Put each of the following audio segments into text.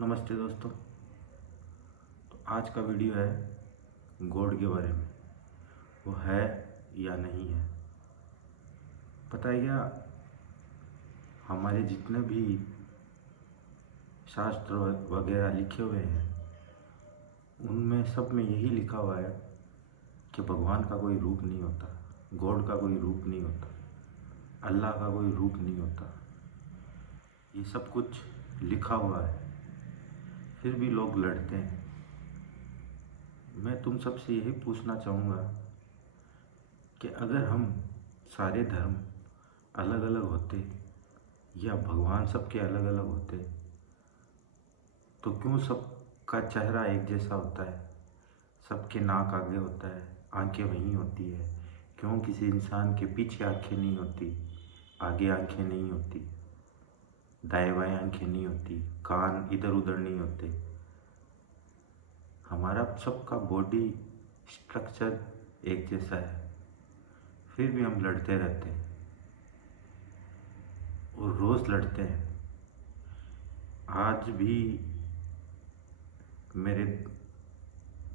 नमस्ते दोस्तों। तो आज का वीडियो है गॉड के बारे में। वो है या नहीं है। पता है क्या, हमारे जितने भी शास्त्र वगैरह लिखे हुए हैं उनमें सब में यही लिखा हुआ है कि भगवान का कोई रूप नहीं होता, गॉड का कोई रूप नहीं होता, अल्लाह का कोई रूप नहीं होता। ये सब कुछ लिखा हुआ है, फिर भी लोग लड़ते हैं। मैं तुम सबसे यही पूछना चाहूँगा कि अगर हम सारे धर्म अलग अलग होते या भगवान सबके अलग अलग होते तो क्यों सबका चेहरा एक जैसा होता है, सबके नाक आगे होता है, आंखें वहीं होती है? क्यों किसी इंसान के पीछे आंखें नहीं होती, आगे आंखें नहीं होती, दाएं बाएं आंखें नहीं होती, कान इधर उधर नहीं होते? हमारा सबका बॉडी स्ट्रक्चर एक जैसा है, फिर भी हम लड़ते रहते हैं और रोज़ लड़ते हैं। आज भी मेरे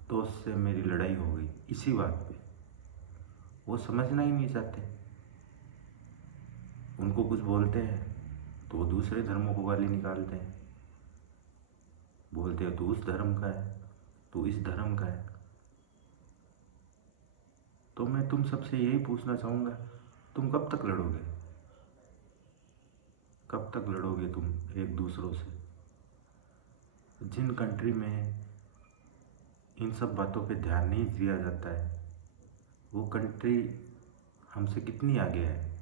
दोस्त से मेरी लड़ाई हो गई इसी बात पे। वो समझना ही नहीं चाहते। उनको कुछ बोलते हैं तो वो दूसरे धर्मों को गाली निकालते हैं, बोलते हैं तू उस धर्म का है, तू इस धर्म का है। तो मैं तुम सबसे यही पूछना चाहूँगा, तुम कब तक लड़ोगे? कब तक लड़ोगे तुम एक दूसरों से? जिन कंट्री में इन सब बातों पे ध्यान नहीं दिया जाता है वो कंट्री हमसे कितनी आगे है।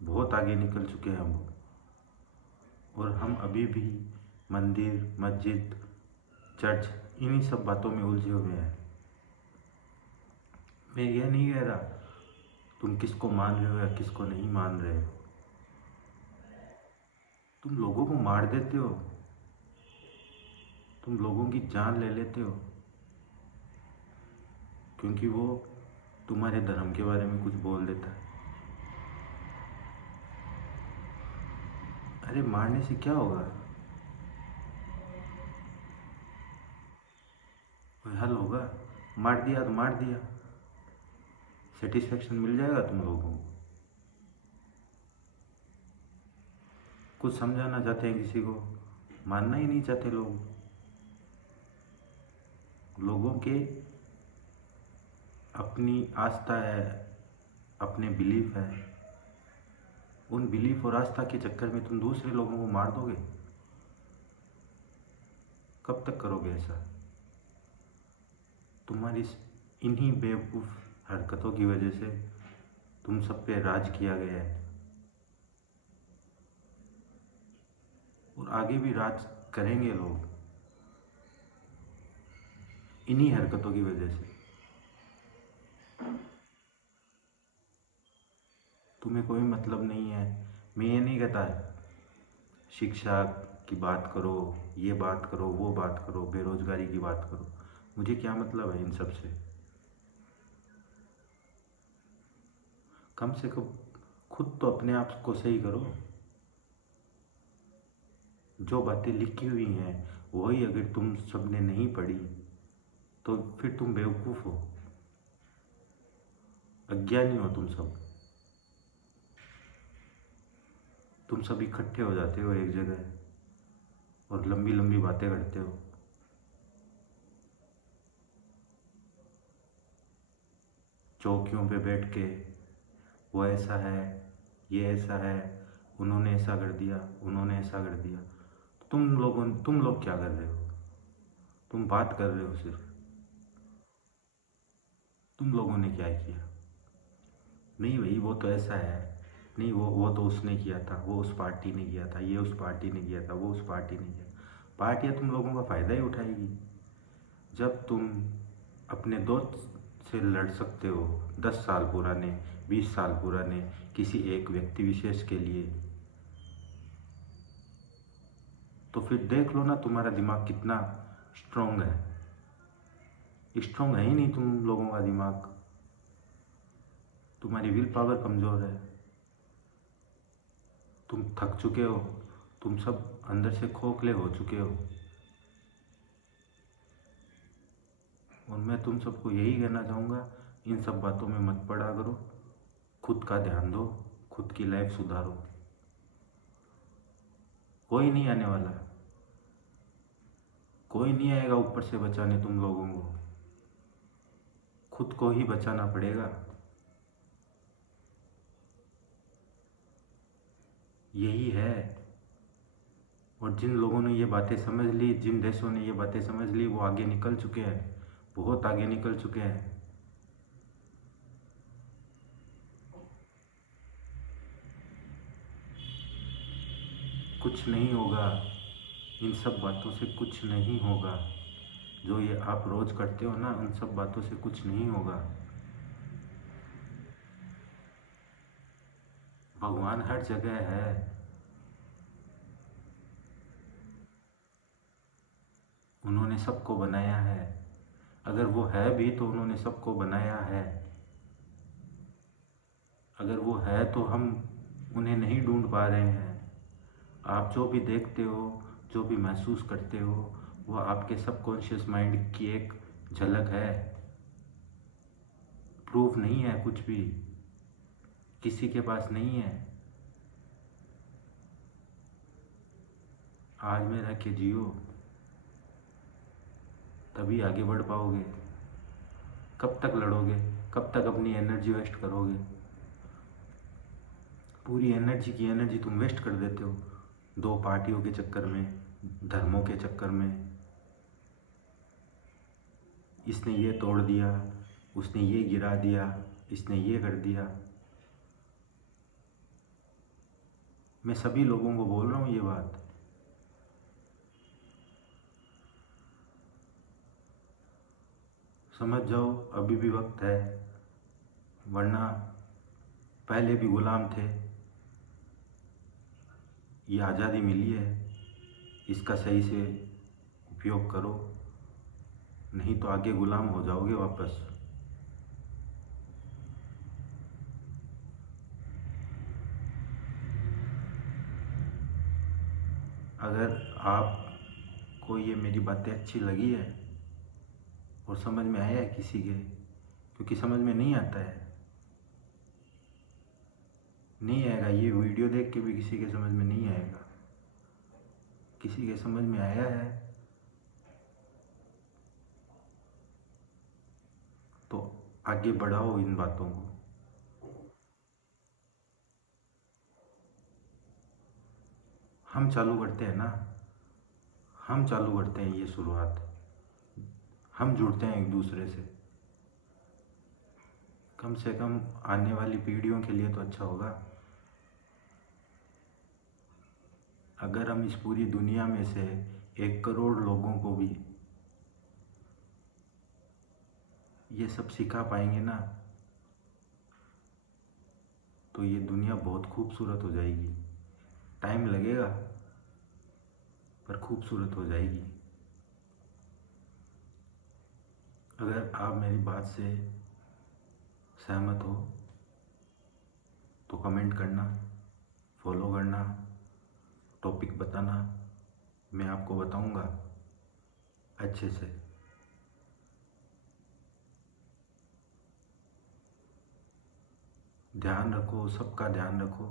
बहुत आगे निकल चुके हैं हम, और हम अभी भी मंदिर, मस्जिद, चर्च इन्हीं सब बातों में उलझे हुए हैं। मैं यह नहीं कह रहा तुम किसको मान रहे हो या किसको नहीं मान रहे हो। तुम लोगों को मार देते हो, तुम लोगों की जान ले लेते हो क्योंकि वो तुम्हारे धर्म के बारे में कुछ बोल देता है। अरे मारने से क्या होगा? कोई हल होगा? मार दिया तो मार दिया, सेटिस्फेक्शन मिल जाएगा तुम लोगों को? कुछ समझाना चाहते हैं किसी को, मानना ही नहीं चाहते लोग। लोगों के अपनी आस्था है, अपने बिलीफ है, उन बिलीफ और आस्था के चक्कर में तुम दूसरे लोगों को मार दोगे? कब तक करोगे ऐसा? तुम्हारी इन्हीं बेवकूफ़ हरकतों की वजह से तुम सब पे राज किया गया है और आगे भी राज करेंगे लोग इन्हीं हरकतों की वजह से। तुम्हें कोई मतलब नहीं है। मैं ये नहीं कहता शिक्षा की बात करो, ये बात करो, वो बात करो, बेरोजगारी की बात करो, मुझे क्या मतलब है इन सब से। कम से कम खुद तो अपने आप को सही करो। जो बातें लिखी हुई हैं वही अगर तुम सबने नहीं पढ़ी तो फिर तुम बेवकूफ़ हो, अज्ञानी हो तुम सब। तुम सब इकट्ठे हो जाते हो एक जगह और लंबी लंबी बातें करते हो। चौकियों पे बैठ के वो ऐसा है, ये ऐसा है, उन्होंने ऐसा कर दिया, उन्होंने ऐसा कर दिया। तो तुम लोग क्या कर रहे हो? तुम बात कर रहे हो सिर्फ। तुम लोगों ने क्या किया? नहीं भाई वो तो ऐसा है, नहीं वो तो उसने किया था, वो उस पार्टी ने किया था, ये उस पार्टी ने किया था, वो उस पार्टी ने किया। पार्टियाँ तुम लोगों का फ़ायदा ही उठाएगी। जब तुम अपने दोस्त से लड़ सकते हो 10 साल पुराने, 20 साल पुराने किसी एक व्यक्ति विशेष के लिए, तो फिर देख लो ना तुम्हारा दिमाग कितना स्ट्रोंग है। स्ट्रोंग है ही नहीं तुम लोगों का दिमाग, तुम्हारी विल पावर कमज़ोर है। तुम थक चुके हो तुम सब अंदर से खोखले हो चुके हो। और मैं तुम सबको यही कहना चाहूँगा, इन सब बातों में मत पड़ा करो, खुद का ध्यान दो, खुद की लाइफ सुधारो। कोई नहीं आने वाला, कोई नहीं आएगा ऊपर से बचाने तुम लोगों को, खुद को ही बचाना पड़ेगा। यही है। और जिन लोगों ने ये बातें समझ ली, जिन देशों ने ये बातें समझ ली, वो आगे निकल चुके हैं, बहुत आगे निकल चुके हैं। कुछ नहीं होगा, इन सब बातों से कुछ नहीं होगा। जो ये आप रोज़ करते हो ना, उन सब बातों से कुछ नहीं होगा। भगवान हर जगह है। उन्होंने सबको बनाया है। अगर वो है भी तो उन्होंने सबको बनाया है। अगर वो है तो हम उन्हें नहीं ढूंढ पा रहे हैं। आप जो भी देखते हो, जो भी महसूस करते हो, वो आपके सबकॉन्शियस माइंड की एक झलक है। प्रूफ नहीं है कुछ भी, किसी के पास नहीं है। आज में रह के जियो, तभी आगे बढ़ पाओगे। कब तक लड़ोगे, कब तक अपनी एनर्जी वेस्ट करोगे? पूरी एनर्जी की एनर्जी तुम वेस्ट कर देते हो दो पार्टियों के चक्कर में, धर्मों के चक्कर में। इसने ये तोड़ दिया, उसने ये गिरा दिया, इसने ये कर दिया। मैं सभी लोगों को बोल रहा हूँ ये बात। समझ जाओ, अभी भी वक्त है, वरना पहले भी गुलाम थे। ये आज़ादी मिली है, इसका सही से उपयोग करो, नहीं तो आगे गुलाम हो जाओगे वापस। अगर आपको ये मेरी बातें अच्छी लगी है और समझ में आया है किसी के, क्योंकि समझ में नहीं आता है, नहीं आएगा, ये वीडियो देख के भी किसी के समझ में नहीं आएगा। किसी के समझ में आया है तो आगे बढ़ाओ इन बातों को। हम चालू करते हैं ना, हम चालू करते हैं ये शुरुआत, हम जुड़ते हैं एक दूसरे से। कम से कम आने वाली पीढ़ियों के लिए तो अच्छा होगा। अगर हम इस पूरी दुनिया में से 1 करोड़ लोगों को भी ये सब सिखा पाएंगे ना, तो ये दुनिया बहुत खूबसूरत हो जाएगी। टाइम लगेगा पर खूबसूरत हो जाएगी। अगर आप मेरी बात से सहमत हो तो कमेंट करना, फॉलो करना, टॉपिक बताना, मैं आपको बताऊंगा अच्छे से। ध्यान रखो, सबका ध्यान रखो,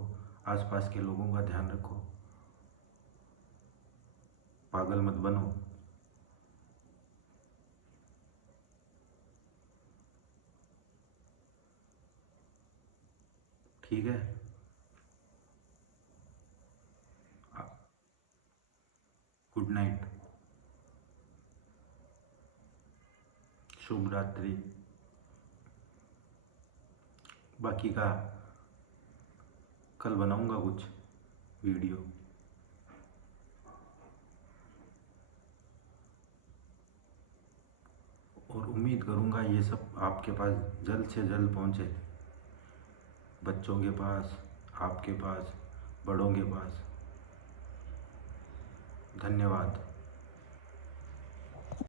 आसपास के लोगों का ध्यान रखो, पागल मत बनो। ठीक है, गुड नाइट, शुभ रात्रि। बाकी का कल बनाऊंगा कुछ वीडियो। और उम्मीद करूंगा ये सब आपके पास जल्द से जल्द पहुंचे, बच्चों के पास, आपके पास, बड़ों के पास। धन्यवाद।